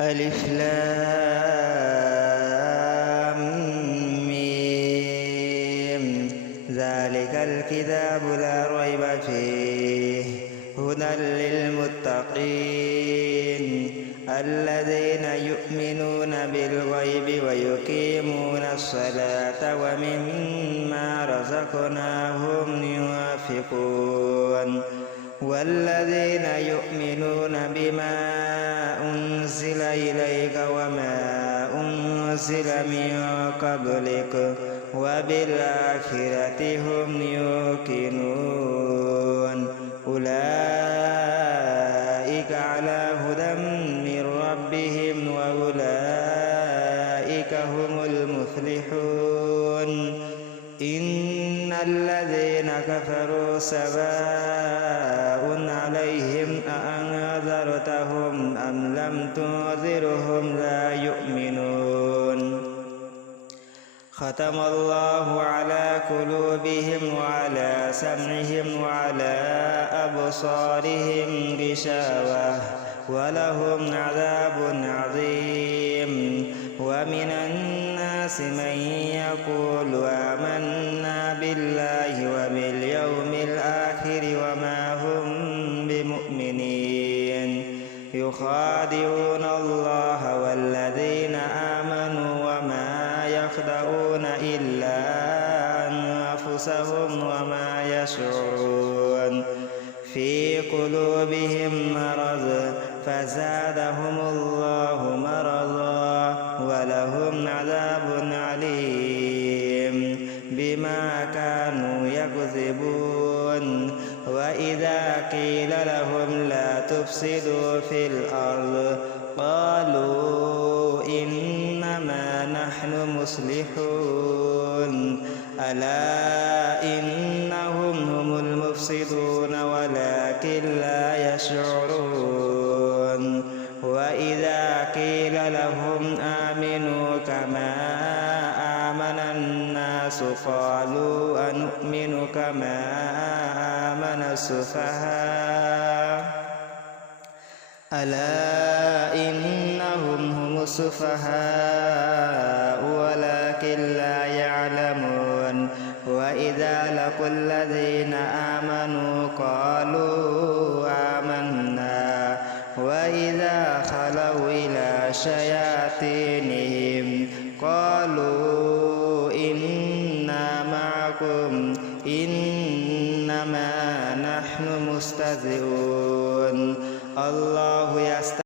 ألف لام ميم ذلك الكتاب لا ريب فيه هدى للمتقين الذين يؤمنون بالغيب ويقيمون الصلاة ومما رزقناهم ينفقون والذين يؤمنون بما أنزل إليك وما أنزل من قبلك وبالآخرة هم يوقنون أولئك على هدى من ربهم وأولئك هم المفلحون إن الذين كفروا سواء عليهم أأنذرتهم أم لم تنذرهم لا يؤمنون ختم الله على قلوبهم وعلى سمعهم وعلى أبصارهم غشاوة ولهم عذاب عظيم ومن الناس من يقول آمنا بالله وباليوم الآخر وما هم بمؤمنين يخادعون الله والذين آمنوا وما يخدعون إلا أنفسهم وما يشعرون في قلوبهم مرض فزادهم الله مرضا ولهم عذاب عليم بما كانوا يكذبون وإذا قيل لهم لا تفسدوا في الأرض قالوا إنما نحن مصلحون ألا إنهم هم المفسدون ولكن لا يشعرون وإذا قيل لهم آمنوا كما آمن الناس قالوا أنؤمن كما آمن السفهاء ألا إنهم هم السفهاء ولكن لا يعلمون وإذا لقوا الذين آمنوا قالوا آمنا وإذا خلوا إلى شياطينهم قالوا إنا معكم إنما نحن مستهزئون الله